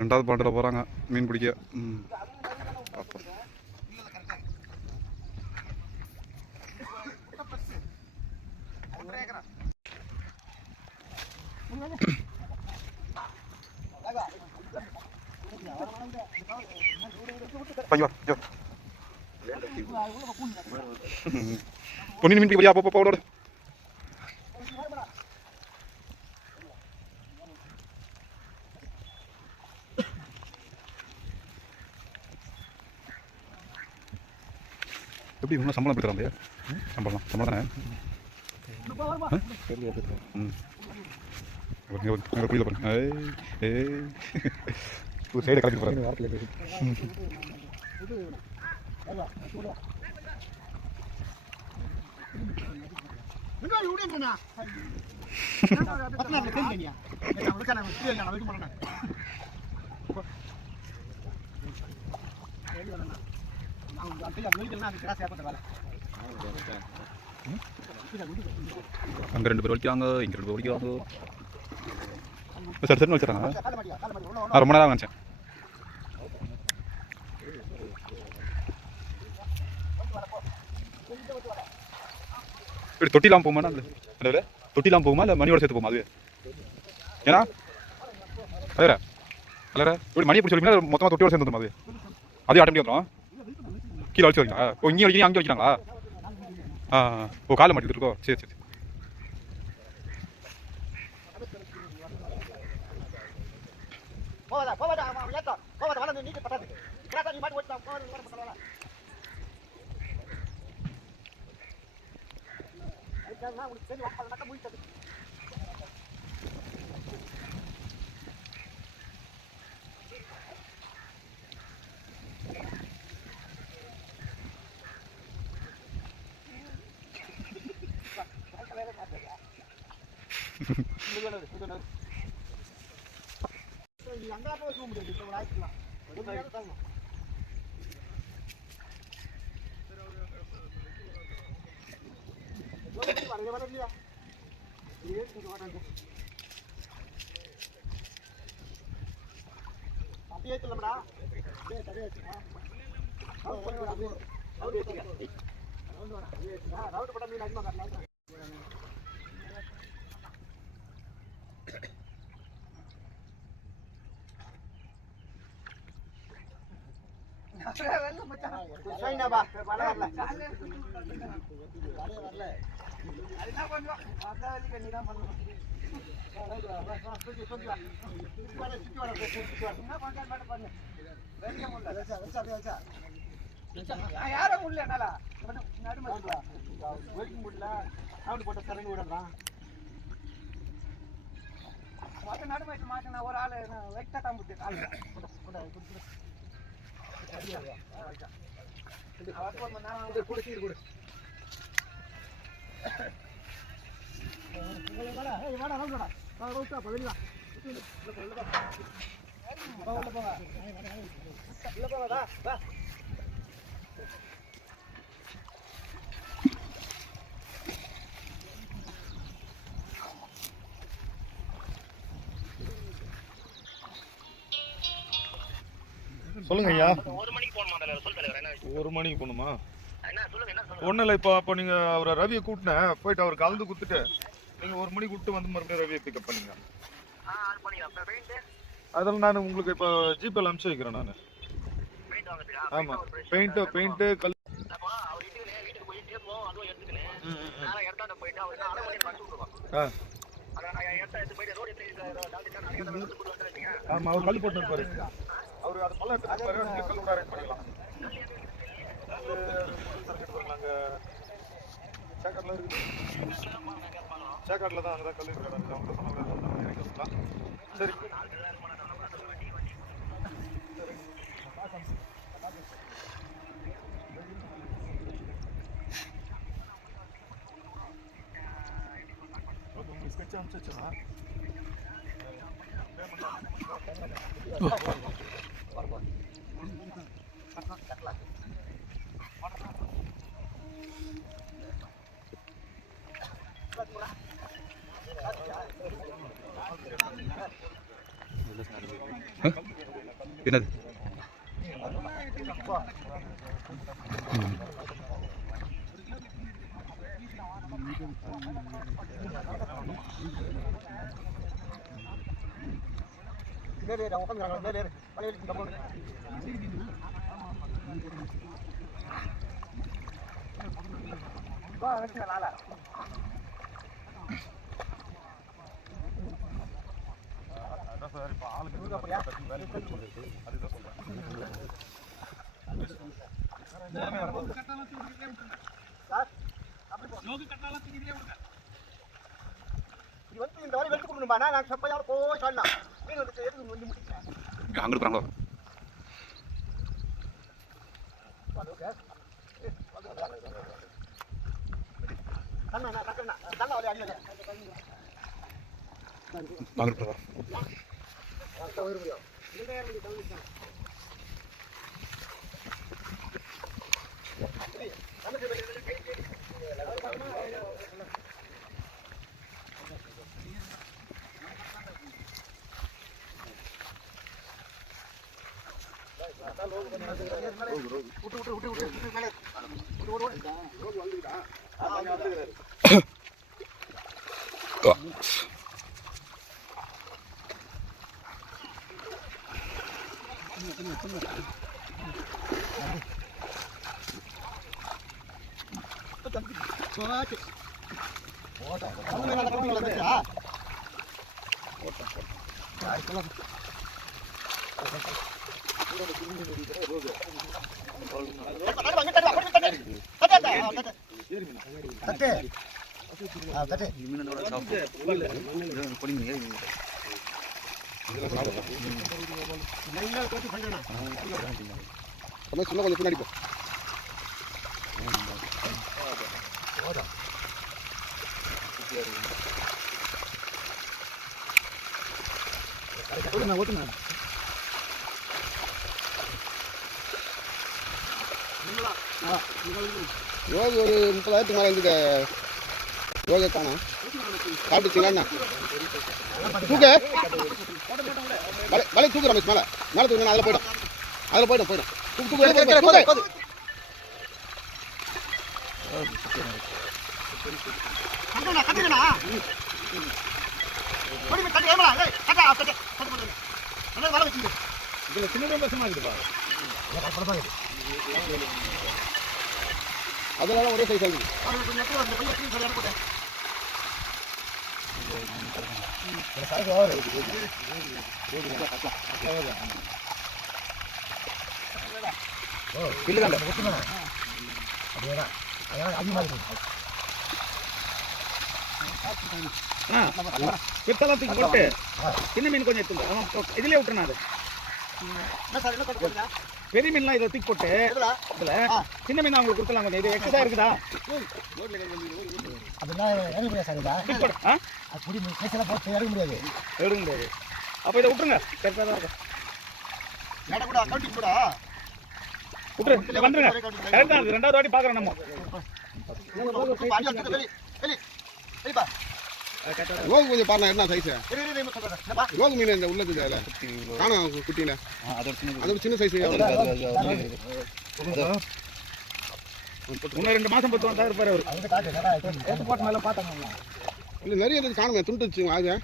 ரெண்டாவது பாட்டில் போகிறாங்க மீன் பிடிக்க. பார்ப்போம். பொன்னி மீன் பிடிக்க போறியா? போட எப்படி இவங்க சம்பளம் எப்படி தராங்க? சம்பளம் தானே. புரியல பாருங்க. ஒரு சைடை கலக்கி போகிறாங்க. அங்கே 2 பேர் வலிக்கிறாங்க, இங்கே 2 பேர் வலிக்கிறாங்க. சரி சரின்னு வச்சுறாங்க. ரொம்ப நேரம் நினச்சேன். இப்படி தொட்டிலாம் போகுமா? அந்த தொட்டிலாம் போகுமா இல்லை மணியோட சேர்த்து போகுமா? அது ஏன்னா அலற அலற இப்படி மணியை பிடிச்சி வலிங்கன்னா மொத்தமாக தொட்டியோட சேர்ந்து வந்துடும். அதே ஆட்டோமேட்டிக் வந்துடும். கீழே வச்சு வைங்களா? ஓ இங்கே வலிக்கிறீங்க, அங்கே வைக்கிறாங்களா? ஓ காலை மாட்டிட்டு இருக்கோ. சரி சரி. யாரும் முடியல முடியல அப்படி போட்ட கரண்டி விடலாம். நடுமைக்கு மாட்டினா ஒரு ஆள் வெட்ட காம்பிட்டு கால் சொல்லுங்க ஐயா. 1 மணிக்கு போகணுமா? 1 மணிக்கு போகணுமா? ஒன்றும் இல்லை. இப்போ நீங்கள் அவரை ரவியை கூட்டினேன், போயிட்டு அவர் கலந்து கொடுத்துட்டு நீங்கள் 1 மணிக்கு விட்டு வந்து மறுபடியும் ரவியை பிக்கப் பண்ணிங்க. அதெல்லாம் நான் உங்களுக்கு இப்போ ஜிபேல அனுப்பிச்சு வைக்கிறேன் நான். ஆமாம், பெயிண்ட்டு கல். ஆமாம், அவர் கல் போட்டு இருப்பாரு. அவர் அது பல்ல எடுத்து கல் கூட அரேஞ்ச் பண்ணிக்கலாம். நாங்கள் சேக்காட்டில் இருக்குது. சேக்காட்டில் தான் அங்கே தான் கல் இருக்கிறாங்க. சரி ஸ்கெட்ச் அனுப்பிச்சுனா Huh? என்னது ம். இந்த வரை வெளுத்து கொண்டு நான் செப்பையால போய் சொன்னா மீன் வந்து எதுக்கு வந்து முடிச்சேன் அங்கே இருக்கிறாங்களோ வாங்க இருக்கிறதா சின்ன கொஞ்சம் பின்னாடி போ யோகி ஒரு 30,000 மேலே இருந்துக்க யோகா காணும் சாப்பிட்டுச்சிங்களா தூக்க வலை தூக்கு ரமேஷ் மேலே மேலே தூக்கு அதில் போயிடும் தூக்கு அதனால ஒரே சைஸ் ஆகுது வித்தலத்துக்கு போட்டு சின்ன மீன் கொஞ்சம் எடுத்துங்க இதுலயே விட்டுருனா அது பெரிய மீன்லாம் இதை தூக்கி போட்டு இதுல சின்ன மீன் அவங்களுக்கு கொடுக்கலாம் கொஞ்சம் இது எக்ஸ்ட்ரா இருக்குதா எடுக்க முடியாது அப்ப இதை விட்டுருங்க கரெக்டாக தான் இருக்கும் விட்டுரு வந்துருங்க கரெக்டாக இருக்கு 2வது வாட்டி பார்க்குறோம் நம்ம யோகு கொஞ்சம் பாருங்க என்ன சைஸ் யோகு மீன் இந்த உள்ளது காணும் குட்டியில அது சின்ன சைஸ் இன்னும் 2 மாசம் 10 வந்தா இருப்பாரு அவர் இல்லை நிறைய காணுங்க துண்டு வச்சுங்க ஆக